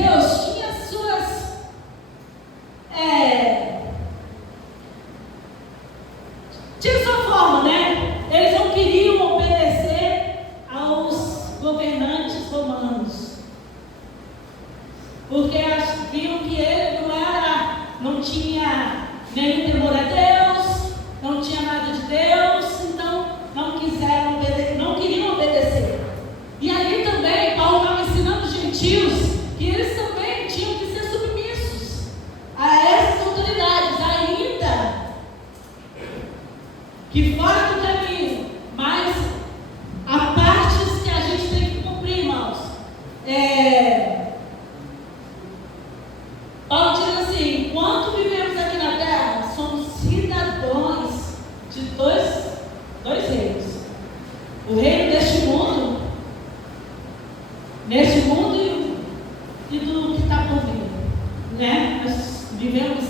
fariseus tinham suas tinha sua forma, né? Eles não queriam obedecer aos governantes romanos, porque viam que ele não tinha nenhum temor a Deus, não tinha nada de Deus, então não queriam obedecer. E ali também Paulo estava ensinando os gentios que eles também tinham que ser submissos a essas autoridades, ainda que fora do caminho, mas há partes que a gente tem que cumprir, irmãos. Paulo diz assim: enquanto vivemos aqui na terra, somos cidadãos de dois reinos. O reino deste mundo, neste mundo e do que está por vir, né? Nós vivemos.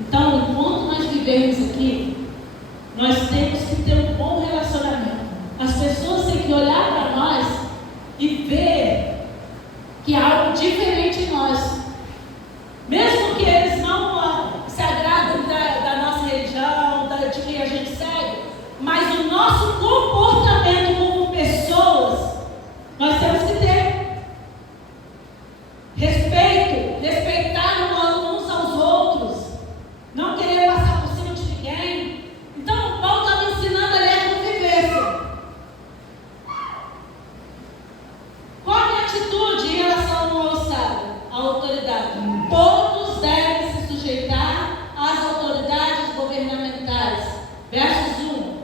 Então, enquanto nós vivemos aqui, nós temos que ter um bom relacionamento. As pessoas têm que olhar para nós e ver que há algo diferente em nós. Mesmo que eles não se agradem da nossa religião, de quem a gente segue, mas o nosso comportamento como pessoas, nós temos que ter respeito, respeitar uns aos outros, não querer passar por cima de ninguém. Então, Paulo estava ensinando ali a convivência. Qual é a atitude em relação ao Estado, à autoridade? Todos devem se sujeitar às autoridades governamentais. Versos 1.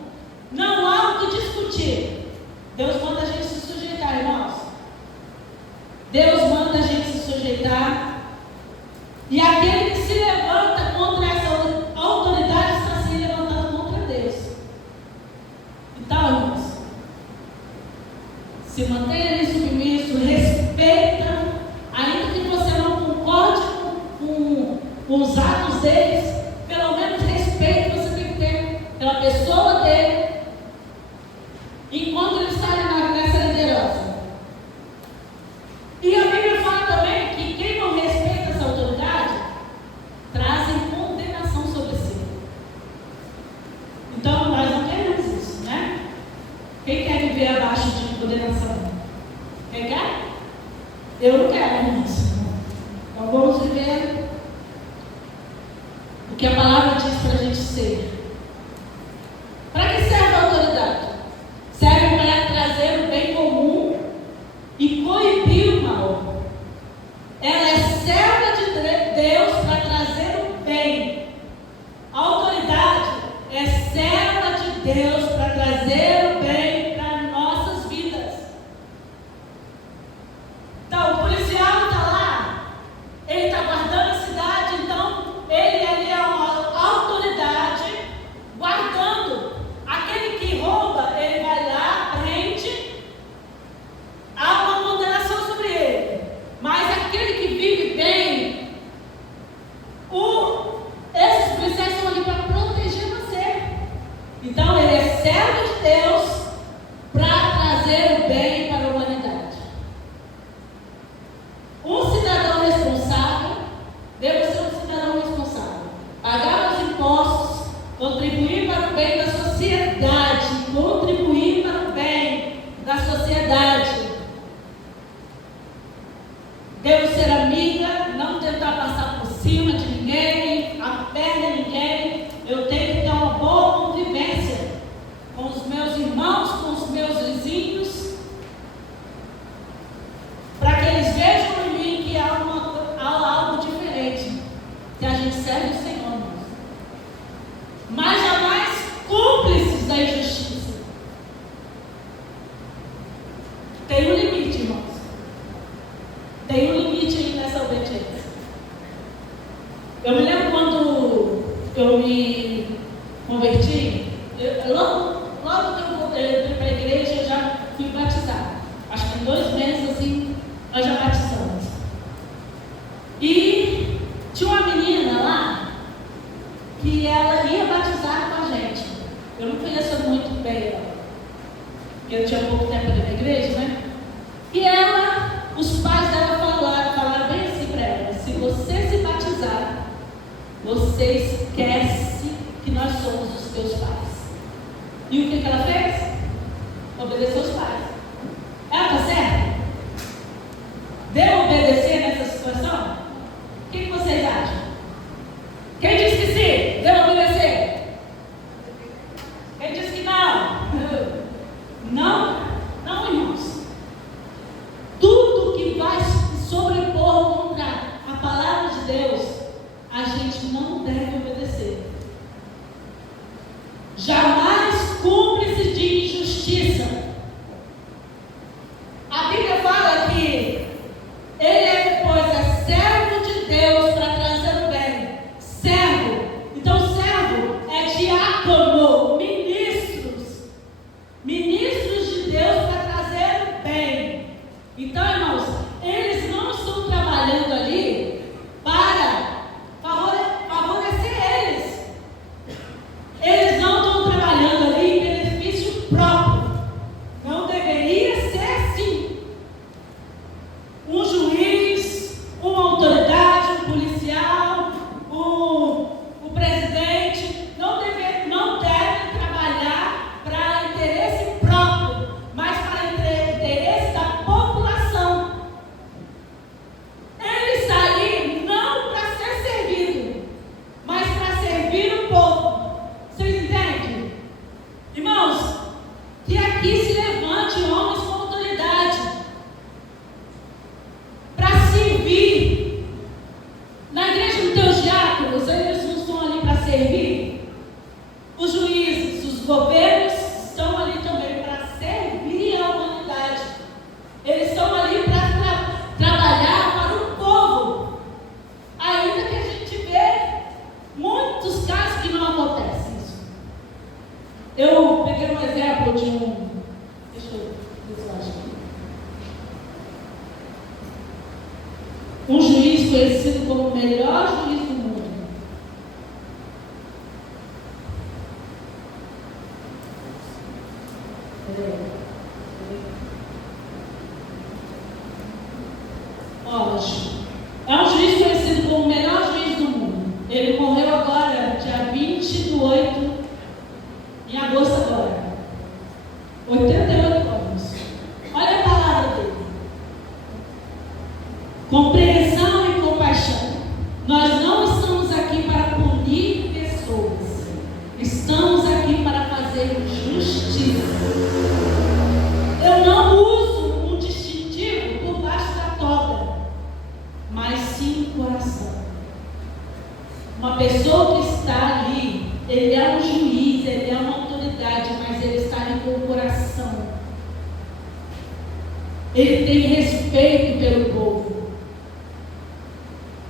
Não há o que discutir. Deus manda a gente se sujeitar, irmãos. Deus manda a gente se sujeitar. E aquele que se levanta contra essa autoridade está se levantando contra Deus. Então, irmãos, se mantenha ali submisso, respeita, ainda que você não concorde com os atos deles, pelo menos respeito você tem que ter pela pessoa dele, enquanto ele está nessa liderança. E a Bíblia fala também que quem não respeita essa autoridade trazem condenação sobre si. Então nós não queremos isso, né? Quem quer viver abaixo de condenação? Quem quer? Eu não quero isso. Então vamos viver o que a palavra diz para a gente ser. Para que serve a autoridade? Serve para trazer o bem comum e coibir o mal. Ela é serva de Deus para trazer o bem. A autoridade é serva de Deus para trazer o bem para nossas vidas. Então, o policial está lá, ele está guardando a cidade, então ele ali é uma autoridade guardando. Aquele que rouba, ele vai lá, prende, há uma condenação sobre ele. Mas aquele que vive bem, esses policiais estão ali para proteger você. Então ele é servo de Deus para trazer o bem para a humanidade. Um cidadão responsável deve ser um cidadão responsável. Pagar os impostos, contribuir para o bem da sociedade. Contribuir para o bem da sociedade. Devo ser amiga, não tentar passar por cima de ninguém, a perna de ninguém. Eu tenho que ter uma boa convivência com os meus irmãos, com os meus vizinhos, para que eles vejam em mim que há algo diferente, que a gente serve o Senhor, irmãos. Mas jamais cúmplices da injustiça. Tem um limite, irmãos. Tem um limite aí nessa obediência. Eu me lembro quando eu me converti, logo que eu entrei para a igreja, eu já fui batizada. Acho que em 2 meses assim, nós já batizamos. E tinha uma menina lá que ela ia batizar com a gente. Eu não conheço muito bem ela, porque eu tinha pouco tempo na igreja, né? E ela, os pais dela falaram bem Um juiz conhecido como o melhor juiz do mundo. É um juiz conhecido como o melhor juiz do mundo. Ele morreu agora, dia 20/8, em agosto agora. 88 anos. Olha a palavra dele. Compreensão e compaixão. Nós não estamos aqui para punir pessoas. Estamos aqui para fazer justiça. Eu não uso um distintivo por baixo da toga, mas sim o coração. Uma pessoa que está ali, ele é um juiz, ele é uma autoridade, mas ele está ali com o coração. Ele tem respeito pelo povo.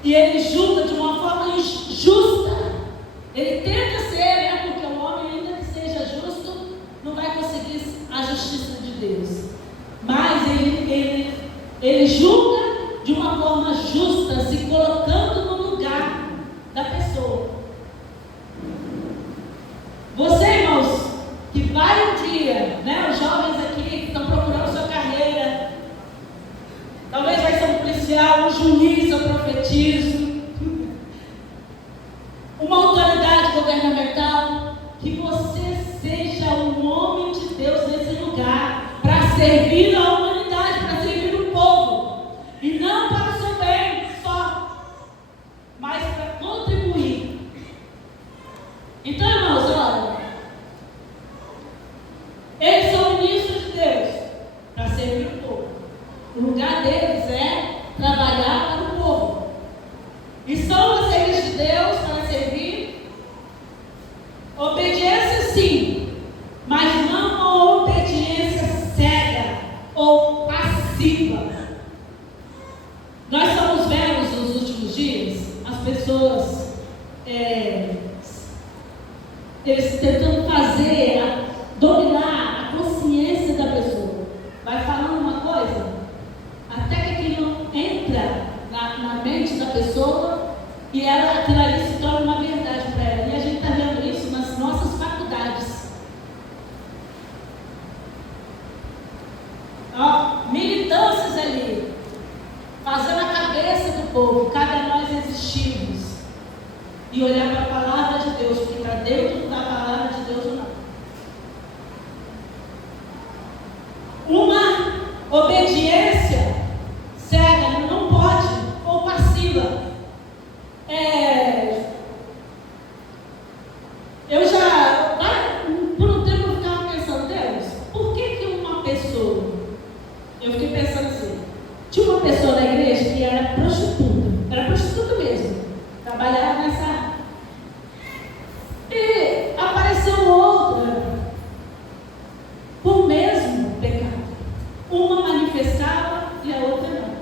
E ele julga de uma forma justa. Ele tenta ser, né? Porque o homem, ainda que seja justo, não vai conseguir a justiça de Deus. Mas ele julga de uma forma justa, se colocando no lugar da pessoa. Você, irmãos, que vai um dia, né? Os jovens aqui que estão procurando sua carreira, talvez vai ser um policial, um juiz, eu profetizo, uma autoridade governamental, que você seja um homem de Deus nesse lugar, para servir a humanidade, para servir o povo, e não para o seu bem só, mas para contribuir. Então, irmãos, olha, eles são ministros de Deus, para servir o povo. O lugar deles é trabalhar para o povo. E são os servos de Deus para servir. Obediência sim, mas não uma obediência cega ou passiva. Nós estamos vendo nos últimos dias as pessoas eles tentando dominar a consciência da pessoa. Vai falando uma coisa, até que aquilo entra na mente da pessoa e aquilo ali se torna uma verdade para ela. E a gente está vendo isso nas nossas faculdades. Militâncias ali, fazendo a cabeça do povo. Cabe a nós existirmos e olhar para a palavra de Deus, porque está dentro da palavra de Deus ou não. Uma obediência cega não pode, ou passiva. Eu já, por um tempo, eu ficava pensando, Deus, por que uma pessoa, eu fiquei pensando assim, tinha uma pessoa na igreja que era prostituta mesmo, trabalhava nessa área. E apareceu outra, por mesmo pecado. Uma manifestava e a outra não.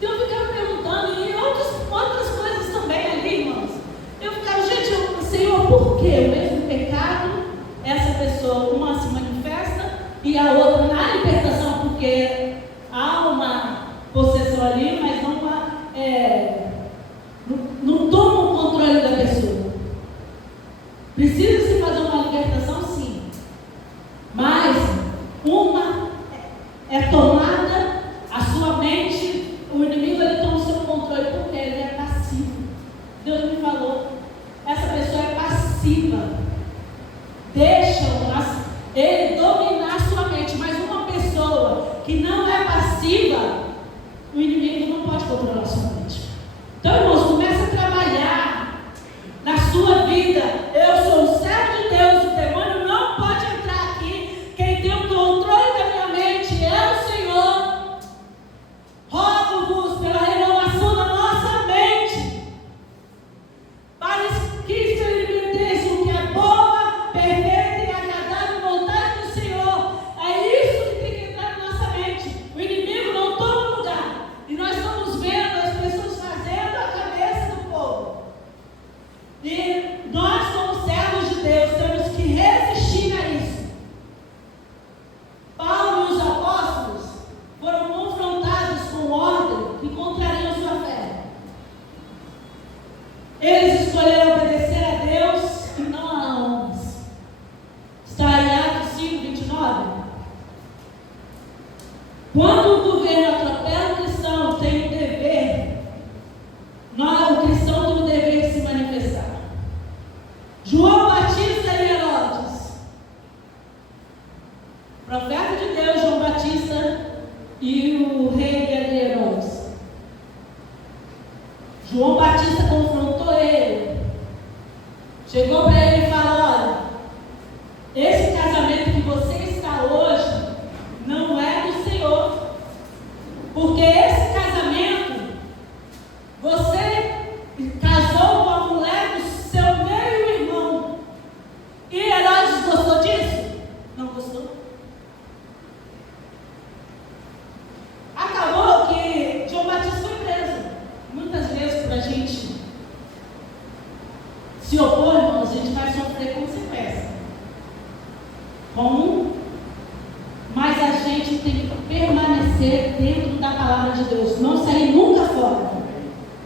Eu ficava perguntando, e outras coisas também ali, irmãos. Eu ficava, gente, Senhor, por que o mesmo pecado, essa pessoa, uma se manifesta e a outra na libertação, porque há uma possessão ali, mas não toma o controle da pessoa. Precisa-se fazer uma libertação, sim. Mas uma é tomada, a sua mente, o inimigo ele toma o seu controle porque ele é passivo. Deus me falou, essa pessoa é passiva. Deixa ele dominar a sua mente, mas uma pessoa que não é passiva, o inimigo não pode controlar a sua mente. Então, irmãos, comece a trabalhar na sua vida. Eu sou um servo de Deus, o demônio não pode entrar aqui. Quem tem o controle da minha mente é o Senhor. Rogo-vos pela renovação da nossa mente, para que experimenteis o que é boa, perfeita e agradável vontade do Senhor. É isso que tem que entrar na nossa mente. O inimigo não toma lugar. E nós estamos vendo as pessoas fazendo a cabeça do povo. E nós, como servos de Deus, temos que resistir a isso. Paulo e os apóstolos foram confrontados com ordem que contrariam sua Quando o governo atropela o cristão, tem o dever, o cristão tem o dever de se manifestar. João Batista e Herodes, profeta de Deus, João Batista e o rei Herodes. João Batista confrontou ele, chegou para ele e falou: olha, esse casamento que você está hoje não é do Senhor, porque esse casamento, você casou com a mulher do seu meio-irmão. E Herodes gostou disso? Não gostou. Acabou que João Batista foi preso. Muitas vezes, para a gente se opor, irmãos, a gente vai sofrer consequência. Mas a gente tem que permanecer dentro da palavra de Deus, não sair nunca fora.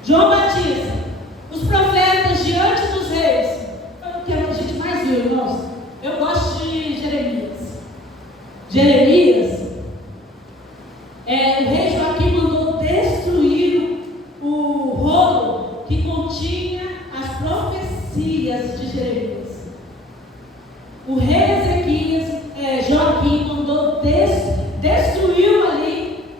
João Batista, os profetas diante dos reis, foi o que a gente mais viu, irmãos. Eu gosto de Jeremias. Jeremias, o rei Joaquim mandou destruir o rolo que continha as profecias de Jeremias. O rei Joaquim mandou destruiu ali,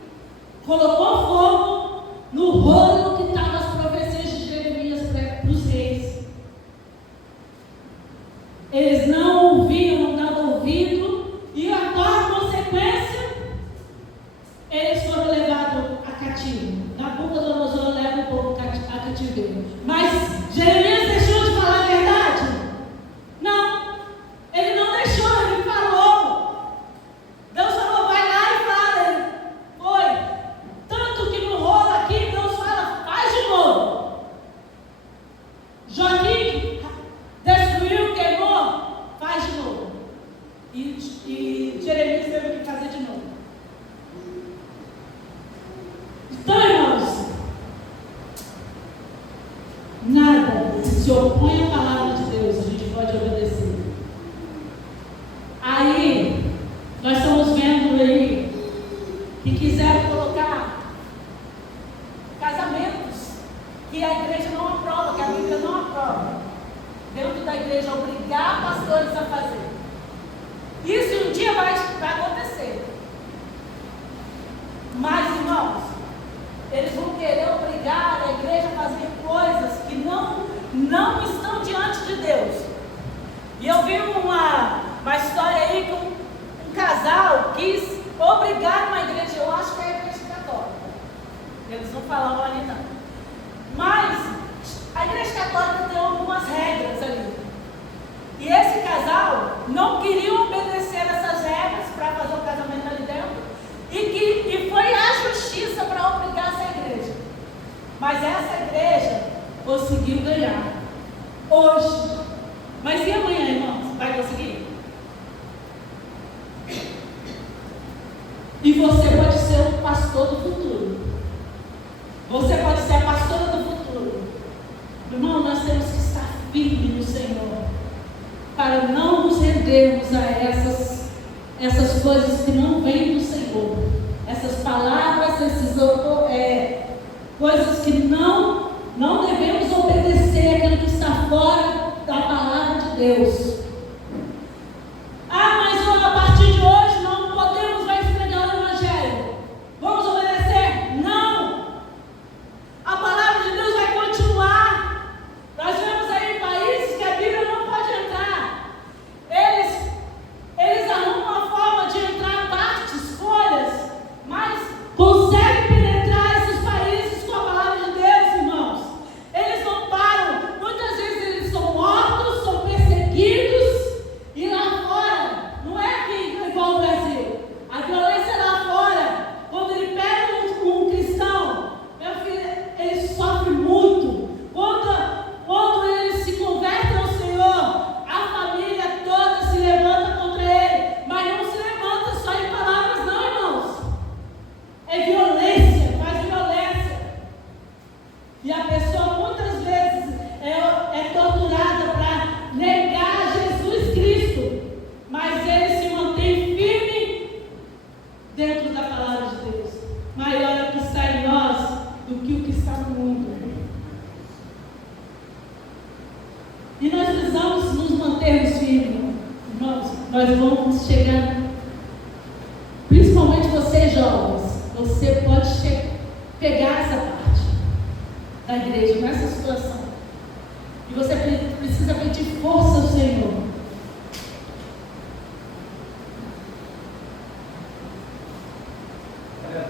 colocou fogo no rolo que estava as profecias de Jeremias para os reis. Eles não ouviram, não davam ouvido, e a consequência, eles foram levados a cativo. Nabucodonosor leva o povo a cativeiro. Mas Jeremias deixou de falar a verdade? Não. Ele não deixou, ele falou. Deus falou, vai lá e fala. Ele foi. Tanto que no rolo aqui, Deus fala, faz de novo. Joaquim destruiu, queimou, faz de novo. E Jeremias teve que fazer de novo. Então, irmãos, nada que se opõe à palavra de Deus, a gente pode obedecer. Aí, nós estamos vendo aí que quiseram colocar casamentos que a igreja não aprova, que a Bíblia não aprova, dentro da igreja, obrigar pastores a fazer. Isso um dia vai acontecer. Mas, irmãos, eles vão querer obrigar a igreja a fazer coisas que não estão diante de Deus. E eu vi uma história aí que um casal quis obrigar uma igreja, eu acho que é a igreja católica. Eles não falavam ali não. Mas a igreja católica tem algumas regras ali. E esse casal não queria obedecer essas regras para fazer o casamento ali dentro. E foi a justiça para obrigar essa igreja. Mas essa igreja conseguiu ganhar. Hoje. Mas e amanhã, irmãos? Vai conseguir? E você pode ser o pastor do futuro. Você pode ser a pastora do futuro. Irmão, nós temos que estar firmes no Senhor, para não nos rendermos a essas coisas que não vêm do Senhor. Essas palavras, essas coisas que não devemos obedecer, aquilo que está fora da palavra de Deus. Mas a partir de hoje não podemos mais pregar o Evangelho. Vamos obedecer? Não! A palavra de Deus vai continuar. Nós vemos aí países que a Bíblia não pode entrar. Eles arrumam uma forma de entrar partes, folhas, mas conseguem penetrar esses países com a palavra de Deus, irmãos. Eles não param. Muitas vezes eles são mortos, são perseguidos. que o que está no mundo. E nós precisamos nos mantermos firmes, irmãos. Nós vamos chegando, principalmente vocês jovens, você pode pegar essa parte da igreja, nessa situação. E você precisa pedir força ao Senhor.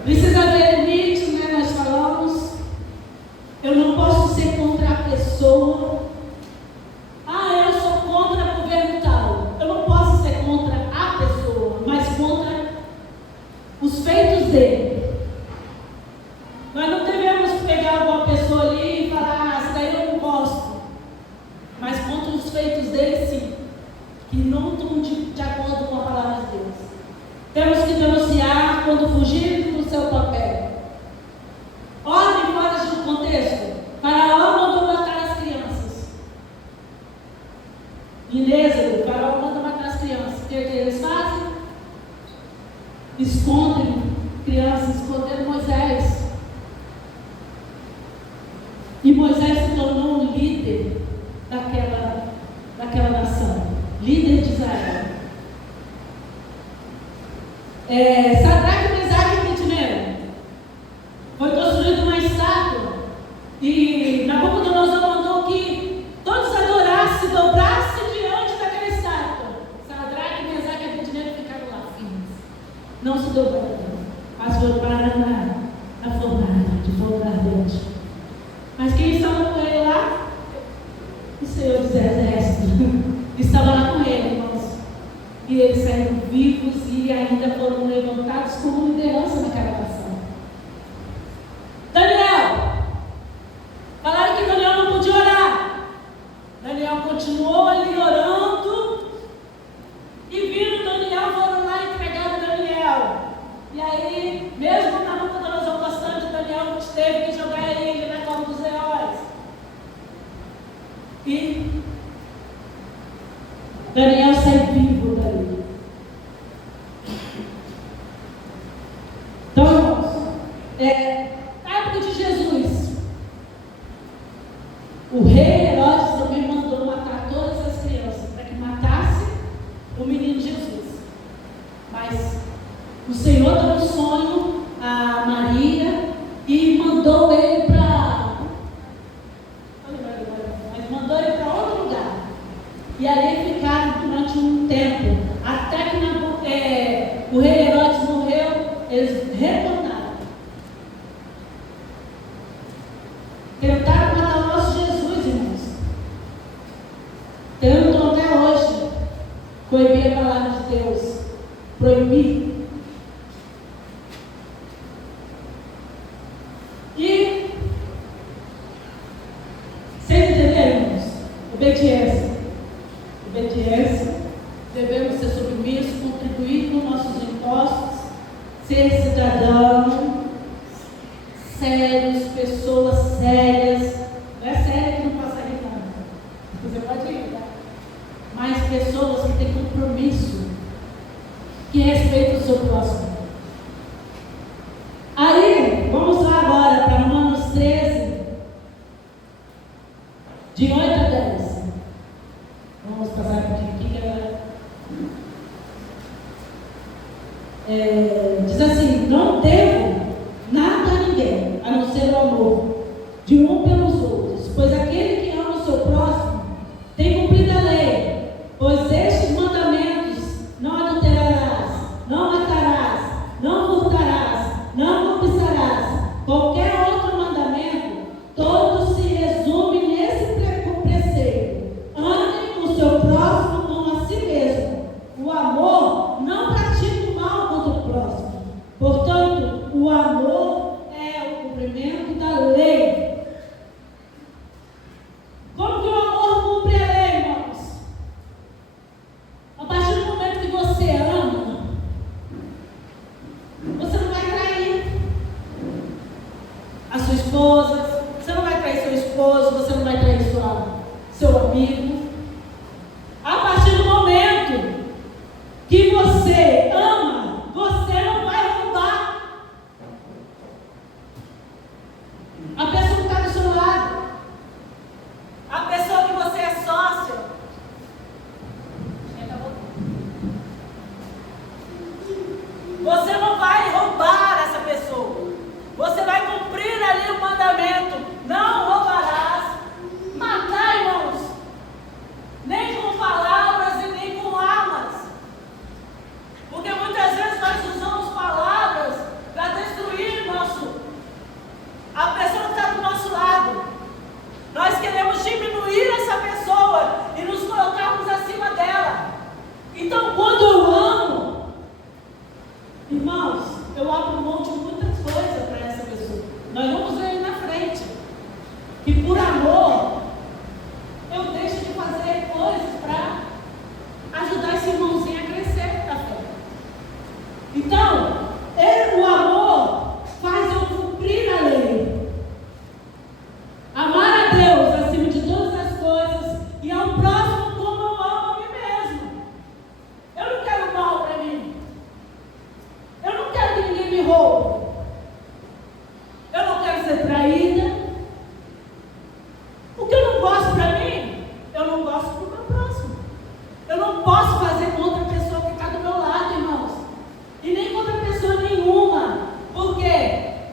Precisa haver limite, né? Nós falamos. Eu não posso ser contra a pessoa. Eu sou contra o governo tal. Eu não posso ser contra a pessoa, mas contra os feitos dele. Nós não devemos pegar alguma pessoa ali e falar, isso daí eu não gosto. Mas contra os feitos dele, sim. Que não estão de acordo com a palavra de Deus. Temos que denunciar quando fugir do seu papel. Ordem fora do contexto. Faraó mandou matar as crianças. Em Êxodo, Faraó manda matar as crianças. O que eles fazem? Escondem crianças, esconderam Moisés. E Moisés se tornou um líder daquela nação. Líder de Israel. Sadraque, Mesaque e Abednego. Foi construída uma estátua. E Nabucodonosor mandou que todos adorassem, dobrassem diante daquela estátua. Sadraque, Mesaque e Abednego ficaram lá firmes. Não se dobraram, mas foram parar na fornalha, de fogo ardente. Mas quem estava com ele lá? O Senhor dos Exércitos. Estava lá com ele, irmãos. E eles saíram vivos e ainda foram levantados como liderança naquela nação. Daniel! Falaram que Daniel não podia orar. Daniel continuou ali orando. E viram Daniel, foram lá e entregaram Daniel. E aí, mesmo Nabucodonosor gostando de Daniel, teve que jogar ele na cova dos leões. E Daniel sai vivo dali. Então, irmãos, na época de Jesus, o rei Herodes também mandou matar todas as crianças, para que matasse o menino Jesus. Mas o Senhor deu um sonho a Maria e mandou ele mandou ele para outro lugar. E ali ficaram durante um tempo, até que o rei Herodes morreu, eles retornaram. Tentaram matar o nosso Jesus, irmãos. Tentam até hoje proibir a palavra de Deus. Proibir. E sem entender, irmãos, obediência. Obediência, devemos ser submissos, contribuir com nossos impostos, ser cidadão, sérios, pessoas sérias. Não é sério que não passa rir, não. Você pode ir, tá? Mas pessoas que têm compromisso, que respeitam o seu próximo. Aí, vamos lá agora para Romanos 13, de 8 a 10. Vamos passar por aqui, galera. Diz assim: não devo nada a ninguém, a não ser o amor de um pelos outros, pois aquele que ama o seu próximo tem cumprido a lei. Pois estes mandamentos: não adulterarás, não matarás, não furtarás, não cobiçarás, qualquer outro mandamento, todos se resumem nesse preceito: andem com o seu próximo como a si mesmo. O amor não pratica o mal contra o próximo. Portanto, o amor é o cumprimento da lei. Como que o amor cumpre a lei, irmãos? A partir do momento que você ama, você não vai trair a sua esposa, você não vai trair seu esposo, você não vai trair seu amigo. A partir do momento que você ama, você não vai roubar. que por amor eu deixo de fazer coisas para ajudar esse irmãozinho a crescer na fé. Então, o amor faz eu cumprir a lei. Amar a Deus acima de todas as coisas e ao próximo como eu amo a mim mesmo. Eu não quero mal para mim. Eu não quero que ninguém me roube. Eu não quero ser traída. O que eu não gosto para mim, eu não gosto para o meu próximo. Eu não posso fazer com outra pessoa que está do meu lado, irmãos. E nem com outra pessoa nenhuma. Porque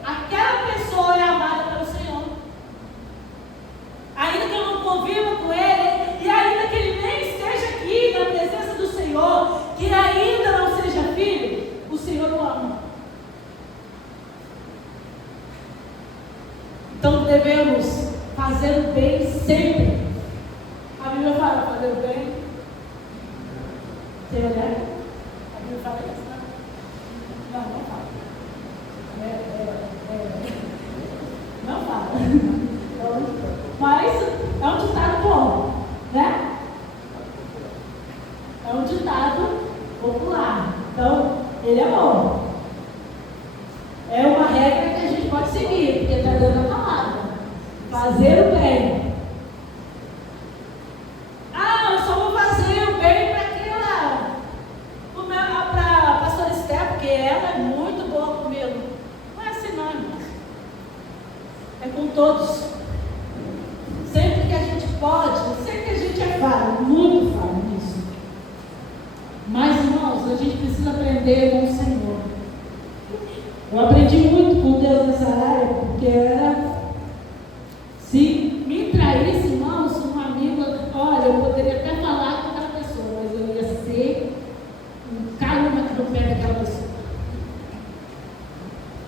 aquela pessoa é amada pelo Senhor. Ainda que eu não conviva com Ele, e ainda que Ele nem esteja aqui na presença do Senhor, que ainda não seja filho, o Senhor o ama. Então devemos fazer o bem sempre. A Bíblia fala fazer o bem. Você olhar? A Bíblia fala isso, não? Não fala. Não fala. Mas é um ditado bom, né? É um ditado popular. Então, ele é bom. É uma regra que a gente pode seguir, porque está dando a palavra. Fazer o bem. Eu só vou fazer o bem para aquela, para a pastora Esther, porque ela é muito boa comigo. Não é assim não, irmãos. É com todos. Sempre que a gente pode, eu sei que a gente é falho, muito falho nisso. Mas, irmãos, a gente precisa aprender com o Senhor. Eu aprendi muito com Deus nessa área, porque era, se me traísse, irmãos, um amigo, olha, eu poderia até falar com aquela pessoa, mas eu ia ser um calma no pé daquela pessoa.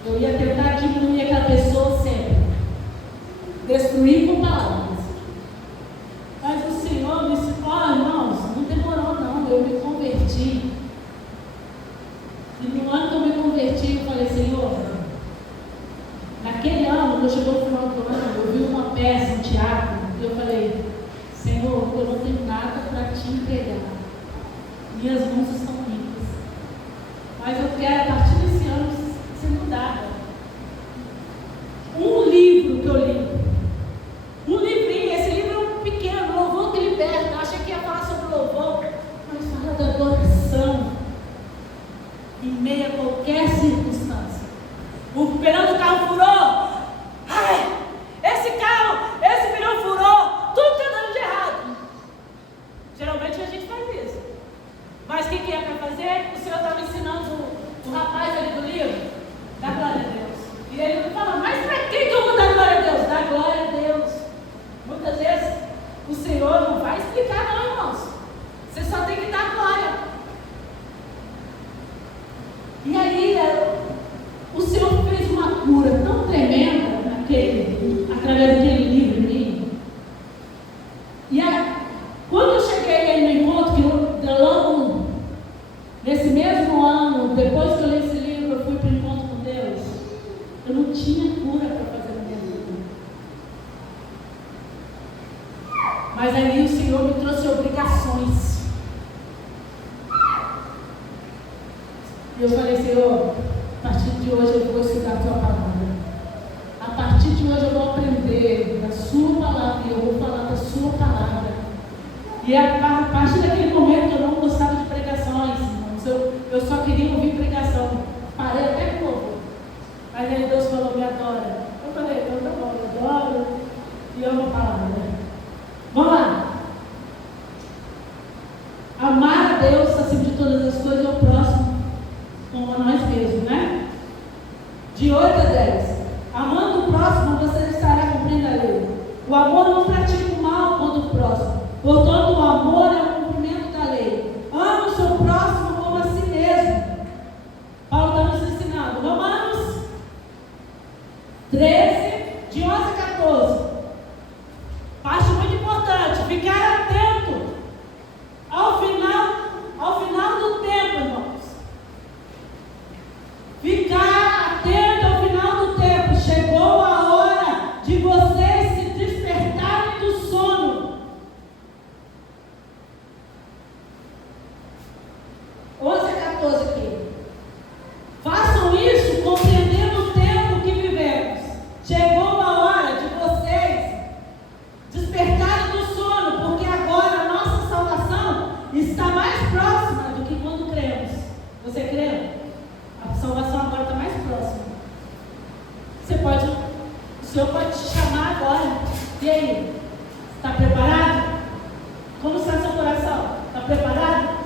Eu ia tentar diminuir aquela pessoa sempre. Destruir com palavras. Mas o Senhor me disse, irmãos, não demorou não, eu me converti. E no ano que eu me converti, eu falei, Senhor, naquele ano, quando chegou o final do ano, eu vi uma peça, um teatro, e eu falei, Senhor, eu não tenho nada para te entregar. Minhas mãos estão limpas. Mas eu quero, a partir desse ano, ser mudada. Um livro que eu li. Um livrinho, esse livro é um pequeno, louvor que liberta. Eu achei que ia falar sobre louvor, mas fala da adoração em meio a qualquer circunstância. O pneu do carro furou. Esse pneu furou. Tudo está dando de errado. Geralmente a gente faz isso. Mas o que é para fazer? O Senhor estava ensinando o rapaz ali do livro. Dá glória a Deus. E ele não fala, mas para que eu vou dar glória a Deus? Dá glória a Deus. Muitas vezes o Senhor não vai explicar não, irmãos. Você só tem que dar glória. E aí, o Senhor fez uma cura tão tremenda através daquele livro em mim. E quando eu cheguei aí no encontro, que logo nesse mesmo ano, depois que eu li esse livro, eu fui para o encontro com Deus. Eu não tinha cura para fazer na minha vida. Mas aí o Senhor me trouxe obrigações. E eu falei, Senhor, a partir de hoje eu vou estudar a tua palavra. A partir de hoje eu vou aprender da sua palavra e eu vou falar da sua palavra. E a partir daquele momento eu não gostava de pregações, irmãos. Eu só queria ouvir pregação. Parei até com o louvor. Mas aí Deus falou, me adora. Eu falei, então tá bom, eu adoro e amo a palavra. Vamos lá. Amar a Deus acima de todas as coisas é o próximo como a nós mesmos, né? De 8 a 10. Amando o próximo, você estará cumprindo a lei. O amor não pratica o mal contra o próximo. Portanto, o amor é o cumprimento da lei. Ame o seu próximo como a si mesmo. Paulo está nos ensinando. Romanos 13, de 11 a 14. Parte muito importante. Ficar atento ao final do tempo, irmãos. Ficar atento ao final do tempo. Chegou a hora de vocês se chamar agora. E aí? Está preparado? Como está seu coração? Está preparado?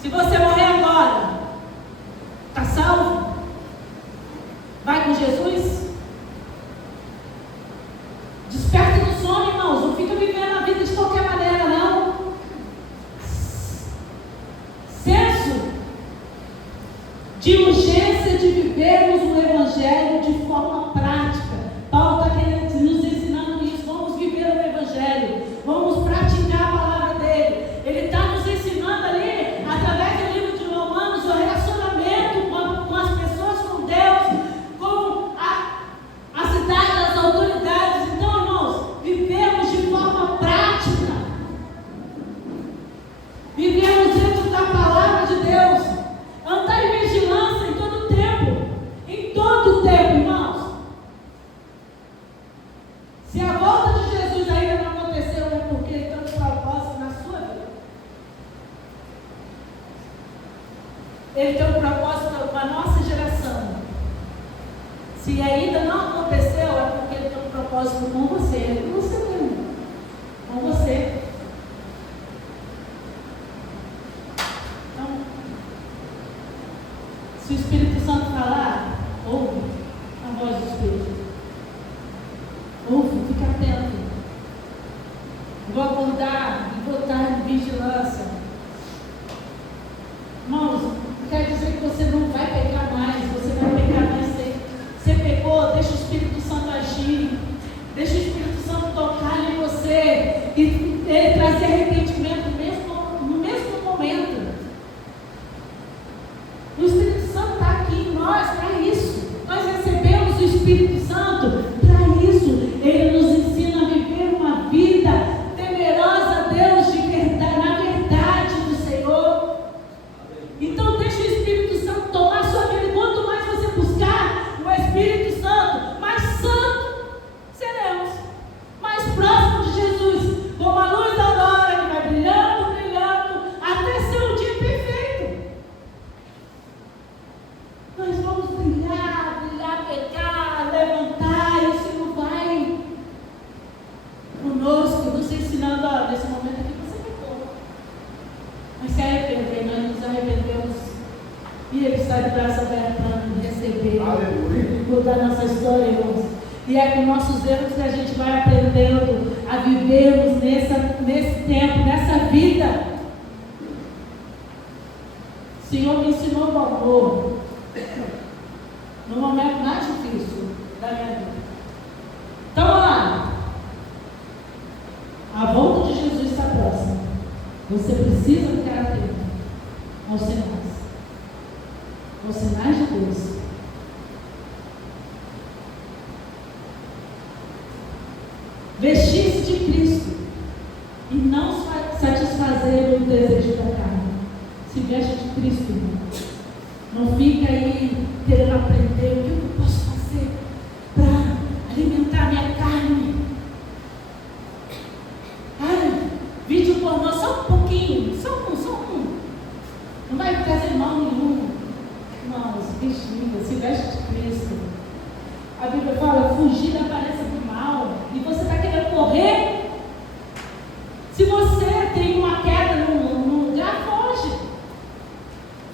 Se você morrer agora, está salvo? Vai com Jesus? Desperta do sono, irmãos. Não fica vivendo a vida de qualquer maneira, não. Senso de urgência de vivermos o Evangelho de forma prática. Paulo está querendo nos ensinando isso. Vamos viver o Evangelho. Vamos praticar a palavra dele. Ele está nos ensinando ali, através do livro de Romanos, o relacionamento com as pessoas, com Deus, com a cidade, as autoridades. Então, irmãos, vivemos de forma prática. Vivemos dentro da palavra de Deus. Andar em vigilância em todo o tempo. Em todo o tempo, irmãos. Se a volta de Jesus ainda não aconteceu, é porque ele tem um propósito na sua vida. Ele tem um propósito com a nossa geração. Se ainda não aconteceu, é porque ele tem um propósito com você. Com você mesmo. Com você. Então, se o Espírito Santo falar, ouve a voz do Espírito. Ouve, fica atento. Vou acordar e vou estar em vigilância. Irmãos, não quer dizer que você não vai pecar mais, você vai pecar mais. Você pecou, deixa o Espírito Santo agir. Deixa o Espírito Santo tocar em você e trazer arrependimento no mesmo momento. O Espírito Santo está aqui em nós para isso. Nós recebemos o Espírito Santo para isso. Ele nos ensina a viver uma vida temerosa a Deus de verdade, na verdade do Senhor. Então deixa o Espírito Santo tomar sua vida. Quanto mais você buscar o Espírito Santo, mais santo seremos, mais próximo de Jesus, como a luz da aurora que vai brilhando, brilhando, até ser um dia perfeito. Nós vamos brilhar, pecar, levantar. Isso não vai conosco, nos ensinando, ó, nesse momento aqui você pecou. Mas se arrepender, nós nos arrependemos. E Ele está de braço aberto para nos receber. Aleluia. Mudar nossa história, irmãos. E é com nossos erros que a gente vai aprendendo a vivermos nesse tempo, nessa vida. O Senhor me ensinou o amor no momento mais difícil da minha vida. Então, vamos lá. A volta de Jesus está próxima. Você precisa ficar atento aos sinais. Aos sinais de Deus. Vestir-se de Cristo e não satisfazer o desejo da carne. Se veste de Cristo, irmão. Não fica aí querendo aprender o que eu posso fazer para alimentar minha carne. Vídeo pornô só um pouquinho, só um. Não vai trazer mal nenhum. Irmãos, vestimenta, se veste de Cristo. A Bíblia fala, fugir da aparência do mal. E você está querendo correr? Se você tem uma queda num lugar, foge.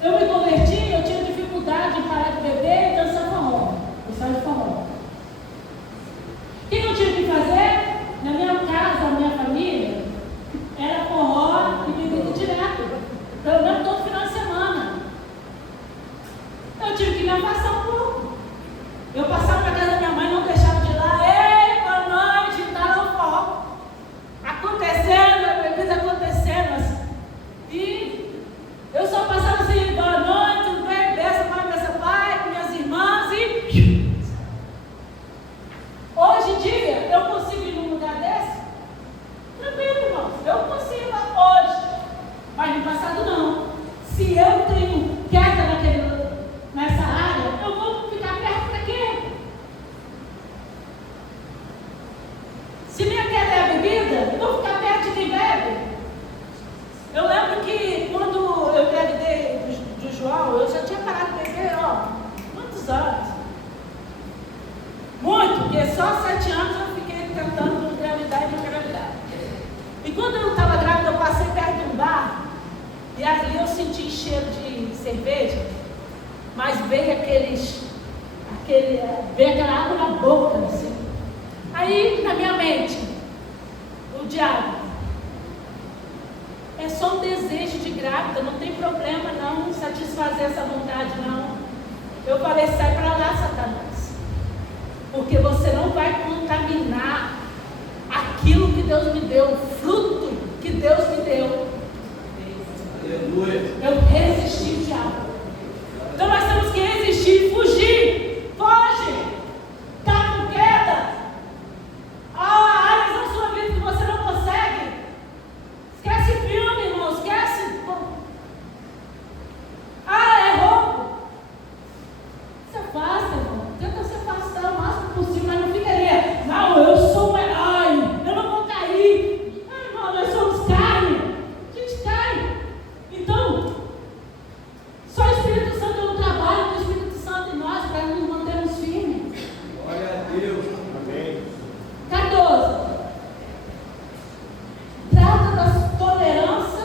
Eu me converti, eu tinha dificuldade em parar de beber e dançar forró. Gostava de forró. O que eu tinha que fazer? Na minha casa, na minha família, era forró e bebida direto. Pelo menos todo final de semana. Eu tive que me afastar um pouco. Eu passava para casa da minha mãe, não deixava de ir lá. só 7 anos eu fiquei tentando engravidar e não engravidar. E quando eu estava grávida, eu passei perto de um bar, e ali eu senti cheiro de cerveja, mas veio veio aquela água na boca, assim. Aí, na minha mente, o diabo, é só um desejo de grávida, não tem problema não satisfazer essa vontade, não. Eu falei, sai para lá, Satanás, porque você não vai contaminar aquilo que Deus me deu, o fruto que Deus me deu. Aleluia. Eu resisti o diabo. Então nós temos que resistir, fugir, foge, tá com queda. Há áreas na sua vida que você não consegue. Esquece filme, irmão, esquece. É roubo. Se afasta, irmão. Tenta se afastar o máximo possível, mas não fica ali. Não, eu sou um herói, eu não vou cair. Irmão, nós somos carne. A gente cai. Então, só o Espírito Santo não trabalha com o Espírito Santo em nós para nos mantermos firmes. Glória a Deus. Amém. 14. Trata da tolerância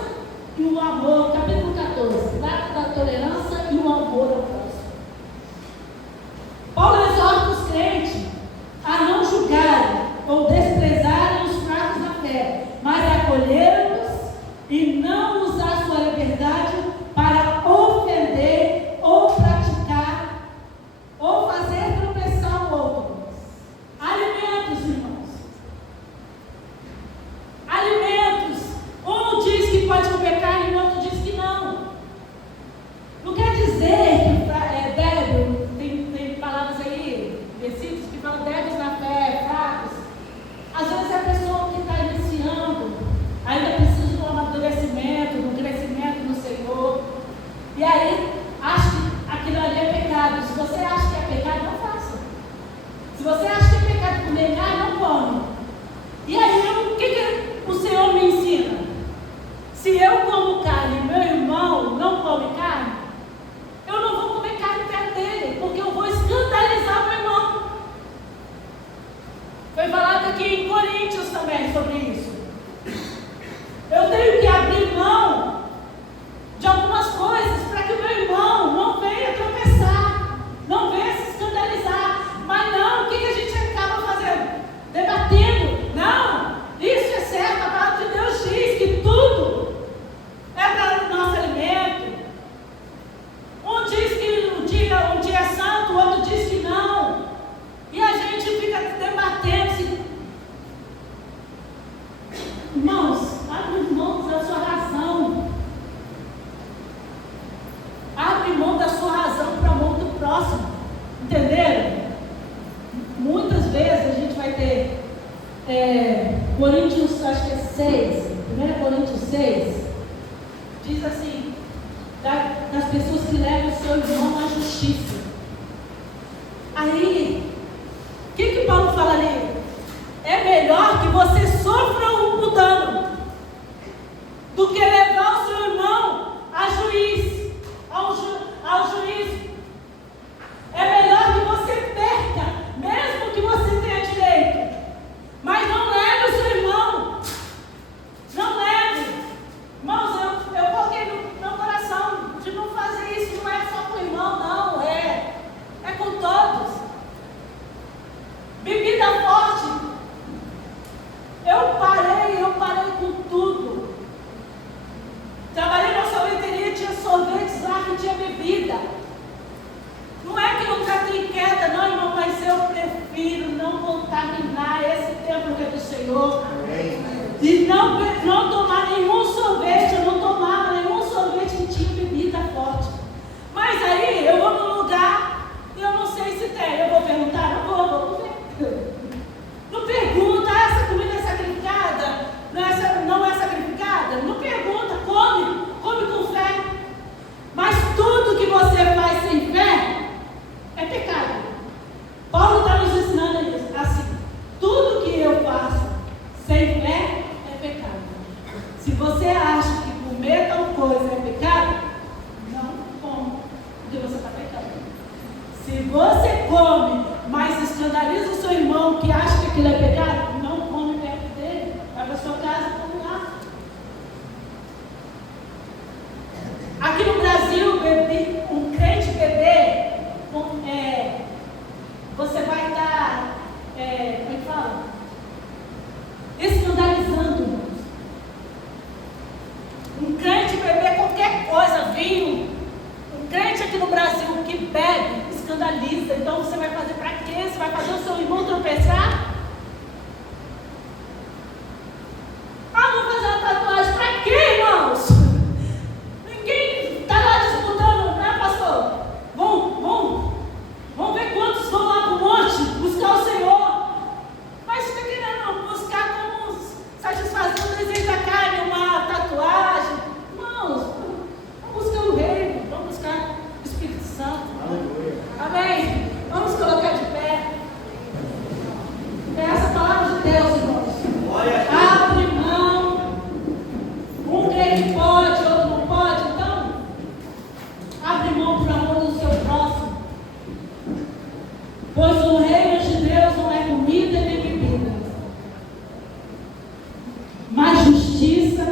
e o amor. Capítulo 14. Trata da tolerância e o amor ao próximo. Paulo exorta os crentes a não julgarem ou desprezarem os fracos na fé, mas acolhê-los e não usar sua liberdade para ofender ou praticar ou fazer tropeçar o outro. Alimentos, irmãos. Alimentos. Um diz que pode comer carne e o outro diz que não. Não quer dizer que débil, tem palavras aí, versículos que falam débeis na fé, fracos. Às vezes é a pessoa que está iniciando, ainda precisa de um amadurecimento, de um crescimento no Senhor. E aí, acha que aquilo ali é pecado. Se você acha que é pecado, não faça. Se você acha que é pecado comer carne, não come. E aí, o que o Senhor me ensina? Se eu como carne e meu irmão não come carne, eu não vou comer carne perto dele, porque eu vou escandalizar meu irmão. Foi falado aqui em Coríntios também sobre isso. Eu tenho que abrir mão de algumas coisas para que o meu irmão não venha tropeçar, não venha se escandalizar. Mas não, o que a gente acaba fazendo? Debatendo. Não, isso é certo, a palavra de Deus diz que tudo é para o nosso alimento. Um diz que um dia é santo, o outro diz que não. E a gente fica debatendo-se. Irmãos, abre mão da sua razão. Abre mão da sua razão para amor do próximo. Entenderam? Muitas vezes a gente vai ter Coríntios, acho que é 6, 1 Coríntios 6, diz assim, das pessoas que levam o seu irmão à justiça. Aí, o que Paulo fala ali? É melhor que você sofra o dano do que levar o seu irmão a juiz, ao juízo. É melhor que você perca, mesmo que você tenha direito, mas não leve o seu irmão. Não leve. Irmãos, eu coloquei no meu coração de não fazer isso. Não é só com o irmão, não. É com todos. Bebida forte. Eu parei com tudo. Trabalhei na sorveteria, tinha sorvetes lá que tinha bebida. Não é que eu tratei queda, não, irmão, mas eu prefiro não contaminar esse templo que é do Senhor. E não tomar nenhum sorvete. Eu não tomava nenhum sorvete que tinha bebida forte. Mas aí eu vou num lugar e eu não sei se tem. Eu vou perguntar? Não vou ver. Não pergunta, essa comida é sacrificada? Não é sacrificada? Não pergunta, come com fé. Mas tudo que você faz sem fé é pecado. Paulo está nos ensinando assim: tudo que eu faço sem fé é pecado. Se você aquilo é pecado? Não come perto dele. Vai para sua casa e come lá. Aqui no Brasil, um crente beber, você vai estar, como é que fala? Escandalizando, irmãos. Um crente beber qualquer coisa, vinho. Um crente aqui no Brasil que bebe, escandaliza. Então você vai fazer para quê? Você vai fazer o seu irmão tropeçar? Ah, vou fazer uma tatuagem. Para quê, irmãos? Ninguém está lá disputando, né, pastor? Vamos ver quantos vão lá para o monte buscar o Senhor. Mas você está querendo buscar como satisfazer o desejo da carne, uma tatuagem? Irmãos, vamos buscar o reino, vamos buscar o Espírito Santo. Aleluia. Amém? Vamos colocar de pé. É essa palavra de Deus, irmãos. Glória a Deus. Abre mão. Um crê que pode, outro não pode. Então, abre mão por amor do seu próximo. Pois o reino de Deus não é comida nem bebida, mas justiça,